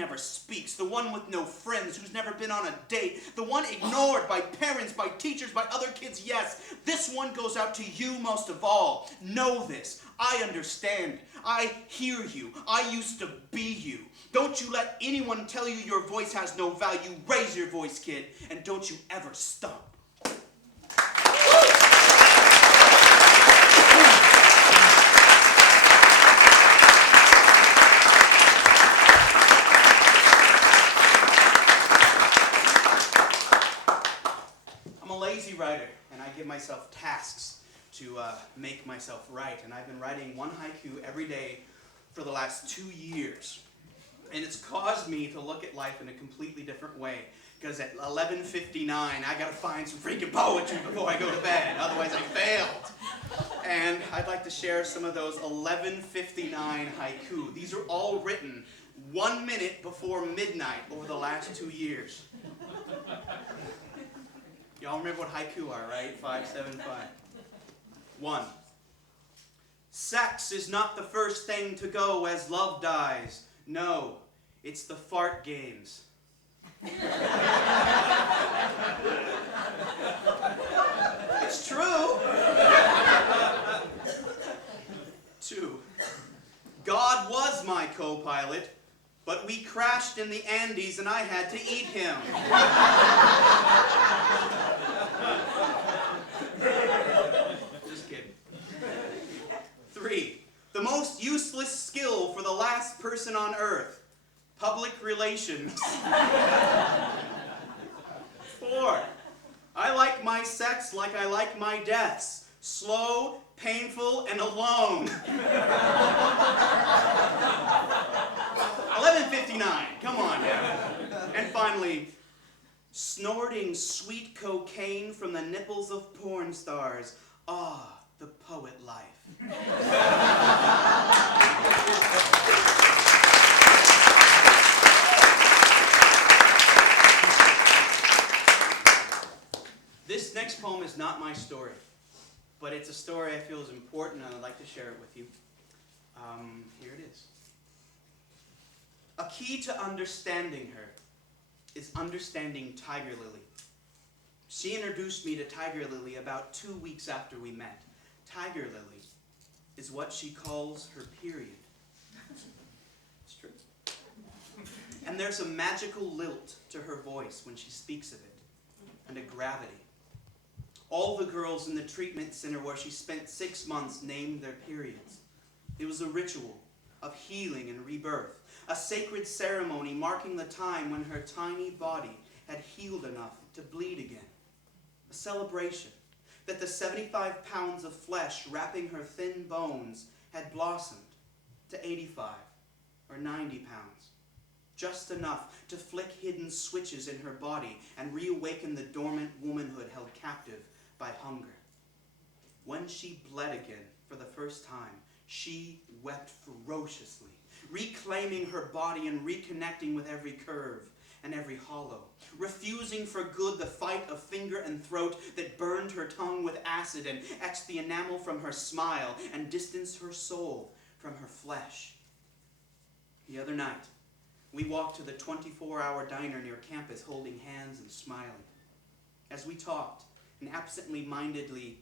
never speaks, the one with no friends, who's never been on a date, the one ignored by parents, by teachers, by other kids. Yes, this one goes out to you most of all. Know this. I understand. I hear you. I used to be you. Don't you let anyone tell you your voice has no value. Raise your voice, kid, and don't you ever stop. I'm a lazy writer, and I give myself tasks to make myself write. And I've been writing one haiku every day for the last 2 years. And it's caused me to look at life in a completely different way. Because at 11:59, I gotta find some freaking poetry before I go to bed. Otherwise, I failed. And I'd like to share some of those 11:59 haiku. These are all written 1 minute before midnight over the last 2 years. Y'all remember what haiku are, right? 575. 1. Sex is not the first thing to go as love dies. No, it's the fart games. It's true. 2. God was my co-pilot, but we crashed in the Andes and I had to eat him. Just kidding. 3. The most useless skill for the last person on earth. Public relations. 4. I like my sex like I like my deaths. Slow, painful, and alone. 11:59. Come on now. And finally, snorting sweet cocaine from the nipples of porn stars. Ah, the poet life. This next poem is not my story, but it's a story I feel is important and I'd like to share it with you. Here it is. A key to understanding her is understanding Tiger Lily. She introduced me to Tiger Lily about 2 weeks after we met. Tiger Lily is what she calls her period. It's true. And there's a magical lilt to her voice when she speaks of it, and a gravity. All the girls in the treatment center where she spent 6 months named their periods. It was a ritual of healing and rebirth, a sacred ceremony marking the time when her tiny body had healed enough to bleed again. A celebration that the 75 pounds of flesh wrapping her thin bones had blossomed to 85 or 90 pounds. Just enough to flick hidden switches in her body and reawaken the dormant womanhood held captive by hunger. When she bled again for the first time, she wept ferociously, reclaiming her body and reconnecting with every curve and every hollow, refusing for good the fight of finger and throat that burned her tongue with acid and etched the enamel from her smile and distanced her soul from her flesh. The other night, we walked to the 24-hour diner near campus holding hands and smiling. As we talked and absent-mindedly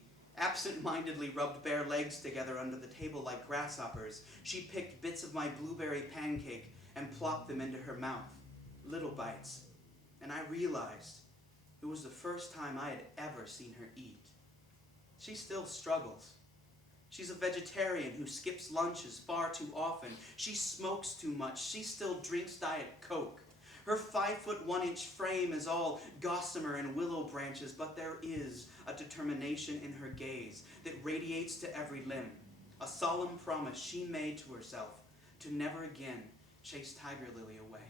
rubbed bare legs together under the table like grasshoppers, she picked bits of my blueberry pancake and plopped them into her mouth. Little bites, and I realized it was the first time I had ever seen her eat. She still struggles. She's a vegetarian who skips lunches far too often. She smokes too much. She still drinks Diet Coke. Her 5'1" frame is all gossamer and willow branches, but there is a determination in her gaze that radiates to every limb, a solemn promise she made to herself to never again chase Tiger Lily away.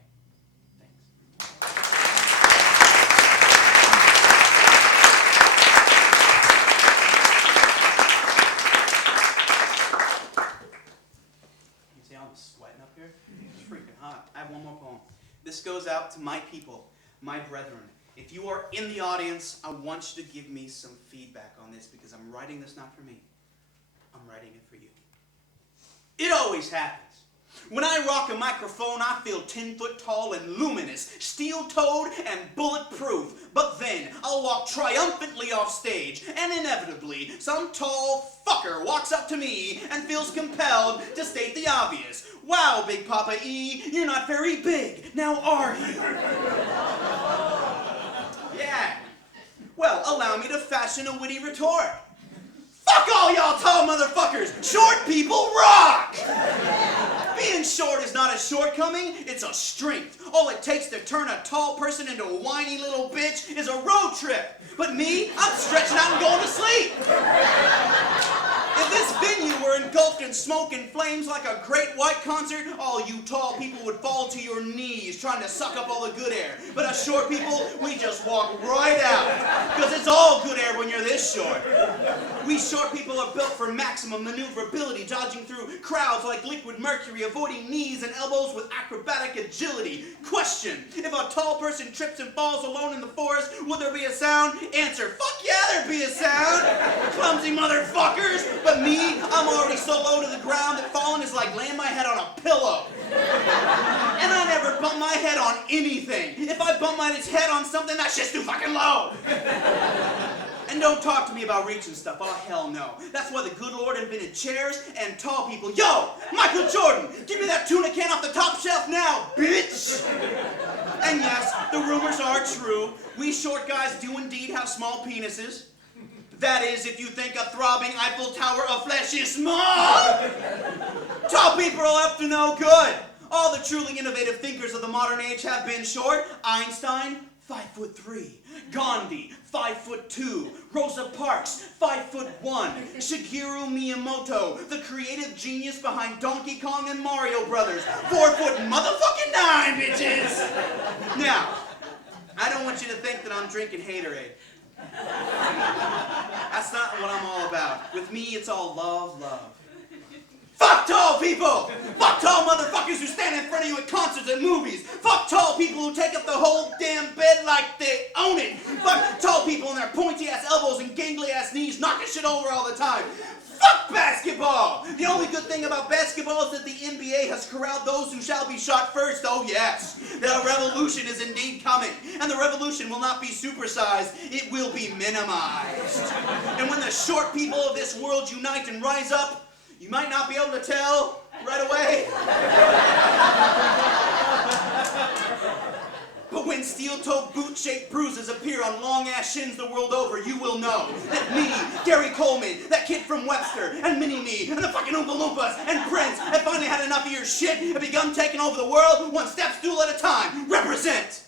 You see how I'm sweating up here? It's freaking hot. I have one more poem. This goes out to my people, my brethren. If you are in the audience, I want you to give me some feedback on this because I'm writing this not for me. I'm writing it for you. It always happens. When I rock a microphone, I feel 10 foot tall and luminous, steel-toed and bulletproof. But then, I'll walk triumphantly off stage, and inevitably, some tall fucker walks up to me and feels compelled to state the obvious. Wow, Big Papa E, you're not very big, now are you? Yeah. Well, allow me to fashion a witty retort. Fuck all y'all tall motherfuckers! Short people rock! Being short is not a shortcoming, it's a strength. All it takes to turn a tall person into a whiny little bitch is a road trip. But me, I'm stretching out and going to sleep. If this venue were engulfed in smoke and flames like a great white concert, all you tall people would fall to your knees trying to suck up all the good air. But us short people, we just walk right out. Because it's all good air when you're this short. We short people are built for maximum maneuverability, dodging through crowds like liquid mercury, avoiding knees and elbows with acrobatic agility. Question: if a tall person trips and falls alone in the forest, will there be a sound? Answer: fuck yeah, there'd be a sound. Clumsy motherfuckers. But me, I'm already so low to the ground that falling is like laying my head on a pillow. And I never bump my head on anything. If I bump my head on something, that shit's too fucking low. And don't talk to me about reaching stuff. Oh, hell no. That's why the good Lord invented chairs and tall people. Yo, Michael Jordan, give me that tuna can off the top shelf now, bitch! And yes, the rumors are true. We short guys do indeed have small penises. That is, if you think a throbbing Eiffel Tower of flesh is small. Tall people are up to no good. All the truly innovative thinkers of the modern age have been short. Einstein, 5'3". Gandhi, 5'2". Rosa Parks, 5'1". Shigeru Miyamoto, the creative genius behind Donkey Kong and Mario Brothers, 4'9", bitches. Now, I don't want you to think that I'm drinking haterade. That's not what I'm all about. With me, it's all love, love. Fuck tall people! Fuck tall motherfuckers who stand in front of you at concerts and movies! Fuck tall people who take up the whole damn bed like they own it! Fuck tall people and their pointy-ass elbows and gangly-ass knees knocking shit over all the time! Fuck basketball! The only good thing about basketball is that the NBA has corralled those who shall be shot first. Oh yes, the revolution is indeed coming. And the revolution will not be supersized, it will be minimized. And when the short people of this world unite and rise up, you might not be able to tell right away. But when steel-toed boot-shaped bruises appear on long-ass shins the world over, you will know that me, Gary Coleman, that kid from Webster, and Mini-Me, and the fucking Oompa Loompas, and Prince have finally had enough of your shit and begun taking over the world one step stool at a time. Represent!